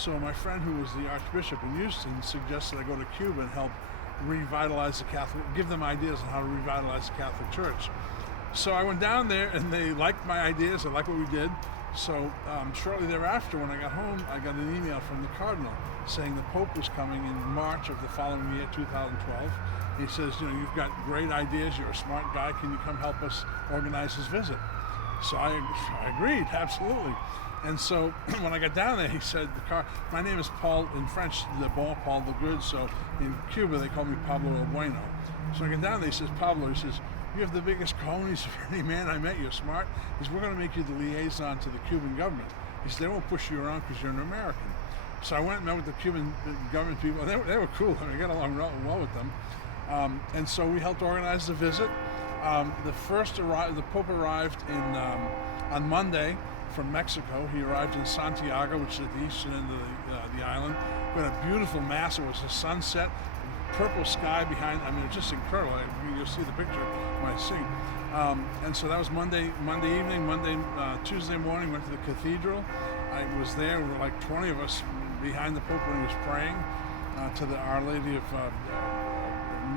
So my friend who was the Archbishop in Houston suggested I go to Cuba and help revitalize the Catholic, give them ideas on how to revitalize the Catholic Church. So I went down there and they liked my ideas, they liked what we did. So shortly thereafter, when I got home, I got an email from the Cardinal saying the Pope was coming in March of the following year, 2012. He says, you've got great ideas, you're a smart guy, can you come help us organize his visit? So I agreed, absolutely. And so when I got down there, he said, my name is Paul, in French, Paul the Good, so in Cuba they call me Pablo el Bueno. So I get down there, he says, Pablo, he says, you have the biggest cojones of any man I met, you're smart. He says, we're going to make you the liaison to the Cuban government. He says, they won't push you around because you're an American. So I went and met with the Cuban government people, and they were cool. I got along well with them. And so we helped organize the visit. The Pope arrived on Monday from Mexico. He arrived in Santiago, which is at the eastern end of the island. We had a beautiful mass. It was a sunset, purple sky behind. I mean, it's just incredible. You'll see the picture when I sing. And so that was Monday evening. Tuesday morning, went to the cathedral. I was there. There were like 20 of us behind the Pope when he was praying to the Our Lady of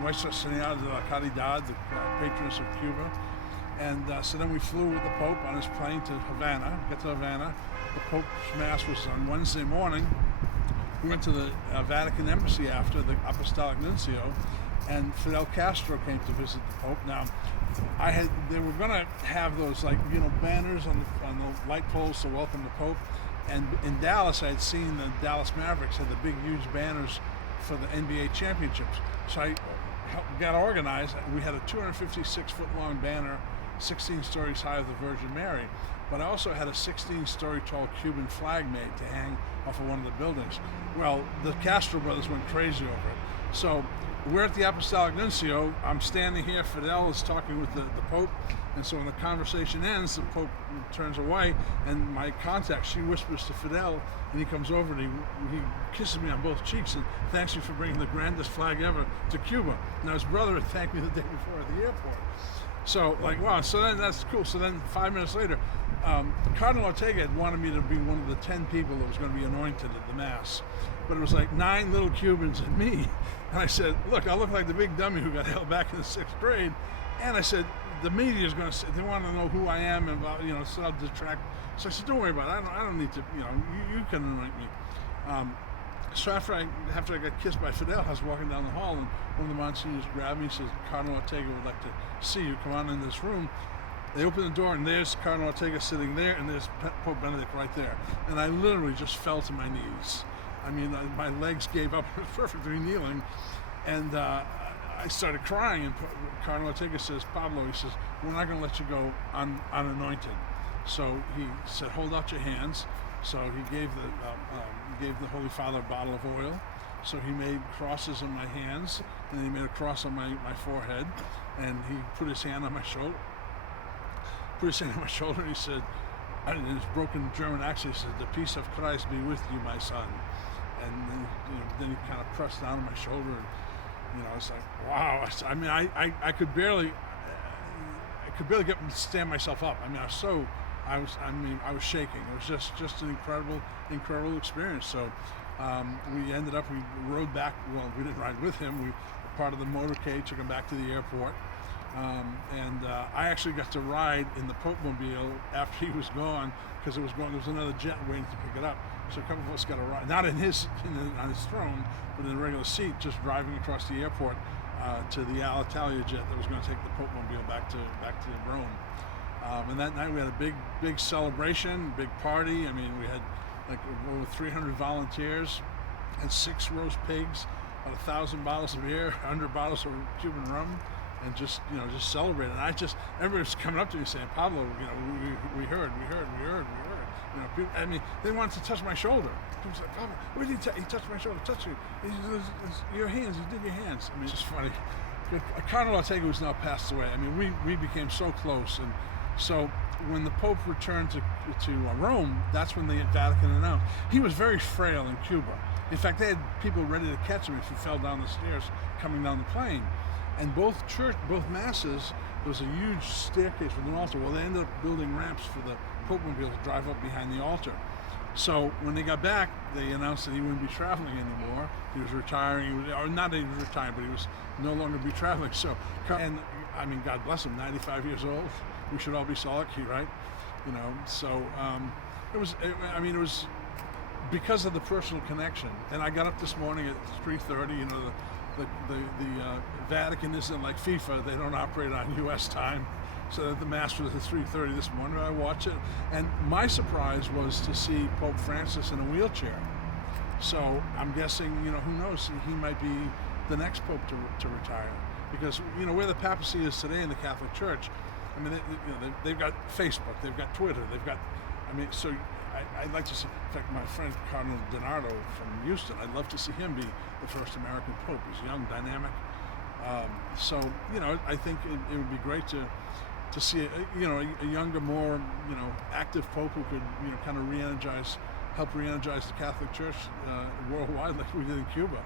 Nuestra Señora de la Caridad, the patroness of Cuba. And so then we flew with the Pope on his plane to Havana. Got to Havana. The Pope's Mass was on Wednesday morning. We went to the Vatican Embassy after, the Apostolic Nuncio, and Fidel Castro came to visit the Pope. Now, they were going to have those banners on the light poles to welcome the Pope. And in Dallas, I had seen the Dallas Mavericks had the big, huge banners for the NBA championships. So I got organized. We had a 256-foot-long banner, 16 stories high, of the Virgin Mary. But I also had a 16-story tall Cuban flag made to hang off of one of the buildings. Well, the Castro brothers went crazy over it. So we're at the Apostolic Nuncio. I'm standing here. Fidel is talking with the Pope. And so when the conversation ends, the Pope turns away, and my contact, she whispers to Fidel, and he comes over and he kisses me on both cheeks and thanks me for bringing the grandest flag ever to Cuba. Now his brother had thanked me the day before at the airport. So wow, so then that's cool. So then 5 minutes later, Cardinal Ortega had wanted me to be one of the 10 people that was going to be anointed at the Mass. But it was like 9 little Cubans and me. And I said, look, I look like the big dummy who got held back in the 6th grade. And I said, the media is going to say, they want to know who I am and so I'll detract. So I said, don't worry about it. I don't need to, you can anoint me. So after I got kissed by Fidel, I was walking down the hall, and one of the Monsignors grabbed me and says, Cardinal Ortega would like to see you. Come on in this room. They opened the door, and there's Cardinal Ortega sitting there, and there's Pope Benedict right there. And I literally just fell to my knees. I mean, my legs gave up, perfectly kneeling. And I started crying, and Cardinal Ortega says, Pablo, he says, we're not going to let you go unanointed. So he said, hold out your hands. So he gave the Holy Father a bottle of oil. So he made crosses on my hands, and he made a cross on my forehead, and he put his hand on my shoulder. And he said, in his broken German accent, he said, the peace of Christ be with you, my son. And then he kind of pressed down on my shoulder, and it's like, wow. I mean, I could barely stand myself up. I mean, I was shaking. It was just an incredible experience. So we rode back. Well, we didn't ride with him. We were part of the motorcade, took him back to the airport. And I actually got to ride in the Pope Mobile after he was gone, because there was another jet waiting to pick it up. So a couple of us got to ride, not on his throne, but in a regular seat, just driving across the airport to the Alitalia jet that was going to take the Pope Mobile back to Rome. And that night we had a big celebration, big party. I mean, we had like over 300 volunteers and 6 roast pigs, about 1,000 bottles of beer, 100 bottles of Cuban rum, and just celebrated. And everybody's coming up to me saying, Pablo, we heard. I mean, they wanted to touch my shoulder. People said, Pablo, where did he touch my shoulder? Touch you. Your hands. He did your hands. I mean, it's just funny. Cardinal Ortega, who's now passed away, I mean, we became so close. And so when the Pope returned to Rome, that's when the Vatican announced. He was very frail in Cuba. In fact, they had people ready to catch him if he fell down the stairs coming down the plane. And both masses, there was a huge staircase with an altar. Well, they ended up building ramps for the Pope Mobile to drive up behind the altar. So when they got back, they announced that he wouldn't be traveling anymore. He was retiring, or not that he was retiring, but he was no longer be traveling. So, and I mean, God bless him, 95 years old. We should all be so lucky, right? So it was because of the personal connection. And I got up this morning at 3:30. The Vatican isn't like FIFA; they don't operate on U.S. time. So the Mass was at 3:30 this morning. I watched it, and my surprise was to see Pope Francis in a wheelchair. So I'm guessing, who knows? He might be the next Pope to retire, because where the papacy is today in the Catholic Church. I mean, they've got Facebook, they've got Twitter, they've got. So I'd like to see. In fact, my friend Cardinal DiNardo from Houston, I'd love to see him be the first American Pope. He's young, dynamic. So I think it would be great to see a younger, more active Pope who could kind of help re-energize the Catholic Church worldwide, like we did in Cuba.